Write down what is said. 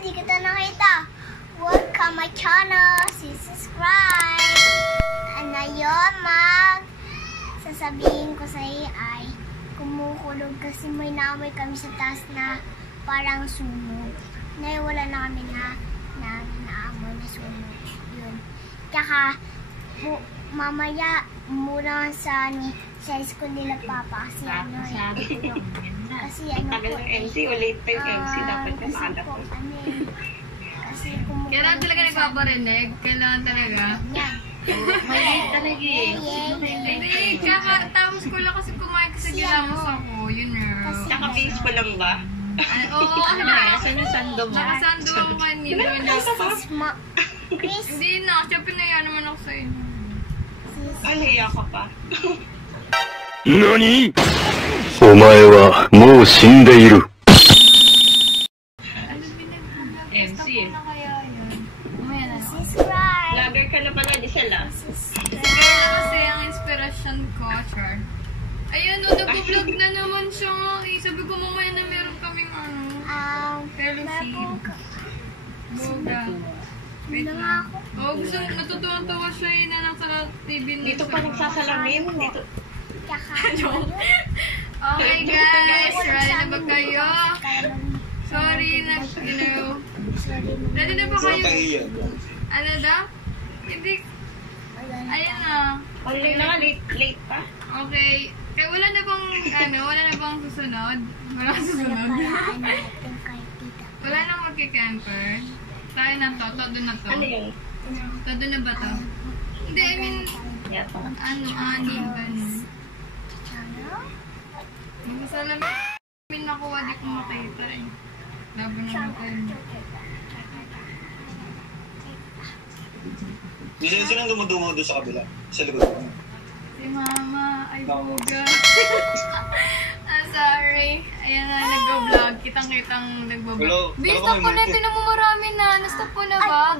di kita nakita. Welcome my channel. Subscribe. Ngayon, sasabihin ko sa iyo ay kumukulog kasi may naamoy kami sa taas na parang sunog. Ngayon wala na kami na naamoy na sunog. Yun. Kaka, mamaya muna sa school nila Papa kasi kasi tagal ng MC o late pa yung MC dapat na maanak ko. Kailangan talaga nagpaparinig. Kailangan talaga. May late talaga eh. Hindi, tapos ko lang kasi kumain kasi gilamos ako. Yun na. Tsaka base pa lang ba? Oo, ano na. Saan yung sando mo? Nakasando ako kanina. Hindi na, kasi pinaya naman ako sa inyo. Alaya ka pa. NANI?! お前はもう死んでいる。 MC. Subscribe. Vlogger ka na pala, di sila. Kasi ang inspirasyon ko, Char. Ayun, nag-vlog na naman siya nga. Sabi ko mamaya na meron kaming fellowship. Boga. Wait lang. Gusto, natutuwa siya yun na nasa TV na. Dito pa nagsasalamin. Dito. Okay guys, ready na ba kayo? Sorry na, ready na ba kayo? Ano daw? Hindi. Ayun na. Alay na nga, late pa. Okay. Kaya wala na bang susunod? Wala susunod? Wala na magkikemper. Tayo na to, todo na to. Ano yun? Todo na ba to? Hindi, I mean, ani, ganun. Hindi sa alam, nakuha di ko makita eh. Laban naman tayo. Sino dumudungaw doon sa kabila? Sa likod mo? Si Mama, ay boga. Sorry. Ayan na, nag-vlog. Kitang-kitang nag-vlog. Bis, stop po na. Tinan mo marami na. Na-stop po na ba?